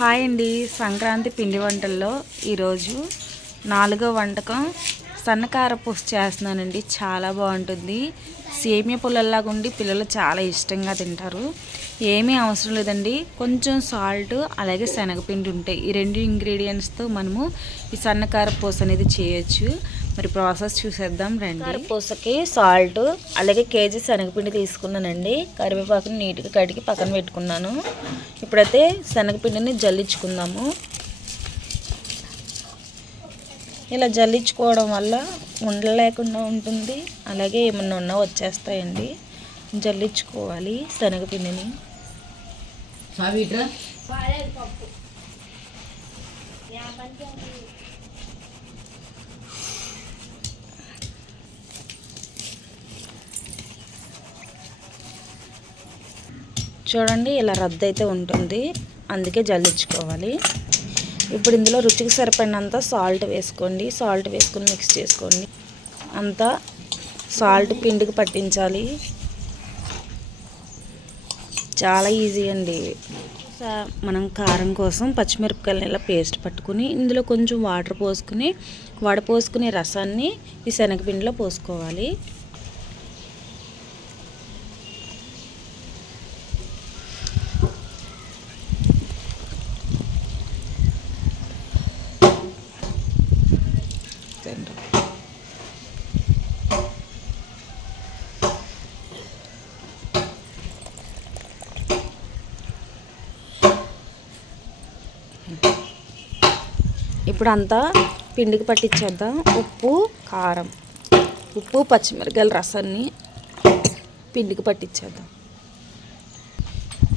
Hi అండి. సంక్రాంతి పిండి వంటల్లో ఈరోజు 4వ వంటకం సన్నకార పూస చేస్తున్నానండి. చాలా బాగుంటుంది. సేమియా పుల్లల్లాగా ఉండి పిల్లలు చాలా ఇష్టంగా తింటారు. ఏమీ అవసరం లేదండి. కొంచెం సాల్ట్ అలాగే శనగపిండి ఉంటాయి. ఈ రెండు ఇంగ్రీడియంట్స్తో మనము ఈ సన్నకార పూస అనేది చేయొచ్చు. మరి ప్రాసెస్ చూసేద్దాం రండి. సన్నకార పూసకి సాల్ట్ అలాగే కేజీ శనగపిండి తీసుకున్నానండి. కరివేపాకుని నీట్గా కడిగి పక్కన పెట్టుకున్నాను. ఇప్పుడైతే శనగపిండిని జల్లించుకుందాము. ఇలా జల్లించుకోవడం వల్ల ఉండలేకుండా ఉంటుంది. అలాగే ఏమన్నా ఉన్నా వచ్చేస్తాయండి. జల్లించుకోవాలి శనగపిండిని. చూడండి ఇలా రద్దు అయితే ఉంటుంది, అందుకే జల్లించుకోవాలి. ఇప్పుడు ఇందులో రుచికి సరిపడినంత సాల్ట్ వేసుకోండి. సాల్ట్ వేసుకొని మిక్స్ చేసుకోండి. అంతా సాల్ట్ పిండికి పట్టించాలి. చాలా ఈజీ అండి. మనం కారం కోసం పచ్చిమిరపకాయలని ఇలా పేస్ట్ పట్టుకుని ఇందులో కొంచెం వాటర్ పోసుకుని వడపోసుకునే రసాన్ని ఈ శనగపిండిలో పోసుకోవాలి. ఇప్పుడు అంతా పిండికి పట్టించేద్దాం. ఉప్పు, కారం, ఉప్పు, పచ్చిమిరపకాయల రసాన్ని పిండికి పట్టించేద్దాం.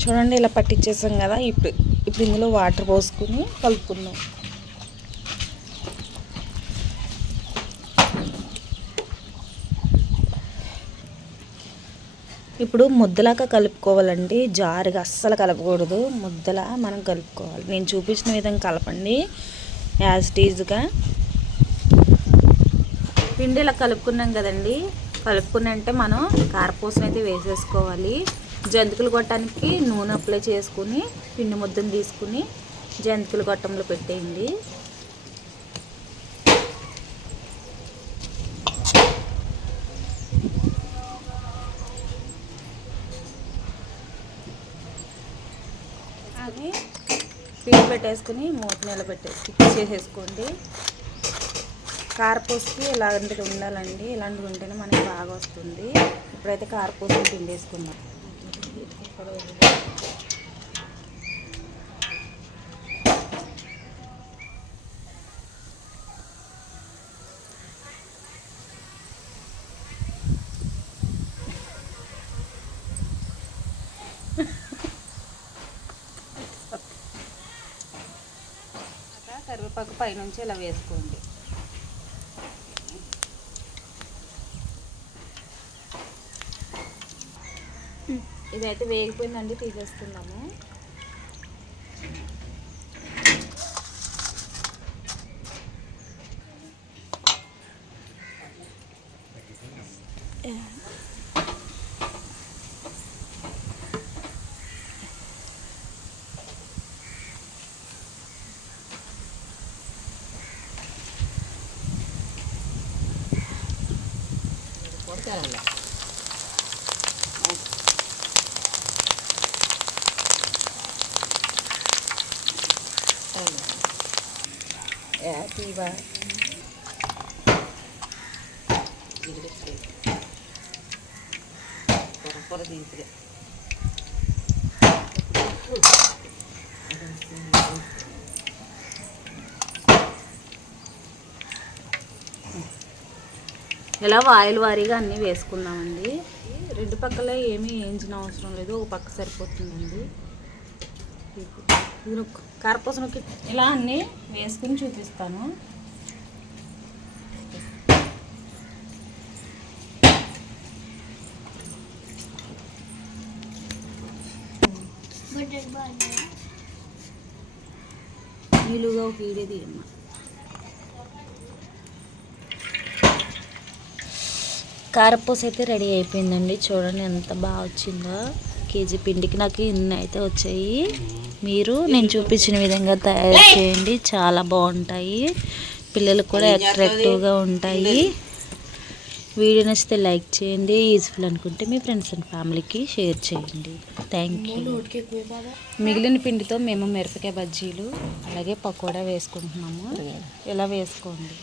చూడండి ఇలా పట్టించేసాం కదా. ఇప్పుడు ఇందులో వాటర్ పోసుకుని కలుపుకుందాం. ఇప్పుడు ముద్దలాగా కలుపుకోవాలండి. జారుగా అస్సలు కలపకూడదు. ముద్దలా మనం కలుపుకోవాలి. నేను చూపించిన విధంగా కలపండి యాజ్ టీజ్గా. పిండి ఇలా కలుపుకున్నాం కదండి. కలుపుకుని అంటే మనం కారపూసను అయితే వేసేసుకోవాలి. జంతికలు కొట్టడానికి నూనె అప్లై చేసుకుని పిండి ముద్దను తీసుకుని జంతికలు గొట్టంలో పెట్టేయండి. అది పిండి పెట్టేసుకుని మూత నిలబెట్టేసి ఫిక్స్ చేసేసుకోండి. కారపూసకి ఇలాంటిది ఉండాలండి. ఇలాంటిది ఉంటేనే మనకి బాగా వస్తుంది. ఇప్పుడైతే కారపూసని పిండి వేసుకుందాం. కరివేపాకు పైనుంచి ఇలా వేసుకోండి. ఇదైతే వేగిపోయిందండి, తీసేస్తున్నాము. తీవా ఇలా వాయిల్ వారీగా అన్నీ వేసుకుందామండి. రెండు పక్కల ఏమీ వేయించిన అవసరం లేదు, ఒక పక్క సరిపోతుందండి. కారపూసను ఇలా అన్నీ వేసుకుని చూపిస్తాను. నీళ్ళుగా ఒక ఈడేది అమ్మ. కారపూస అయితే రెడీ అయిపోయిందండి. చూడండి ఎంత బాగా వచ్చిందో. కేజీ పిండికి నాకు ఇన్ని అయితే వచ్చాయి. మీరు నేను చూపించిన విధంగా తయారు చేయండి, చాలా బాగుంటాయి, పిల్లలకు కూడా అట్రాక్టివ్గా ఉంటాయి. వీడియో నచ్చితే లైక్ చేయండి, యూజ్ఫుల్ అనుకుంటే మీ ఫ్రెండ్స్ అండ్ ఫ్యామిలీకి షేర్ చేయండి. Thank you. మిగిలిన పిండితో మేము మిరపకాయ బజ్జీలు అలాగే పకోడా వేసుకుంటున్నాము. ఇలా వేసుకోండి.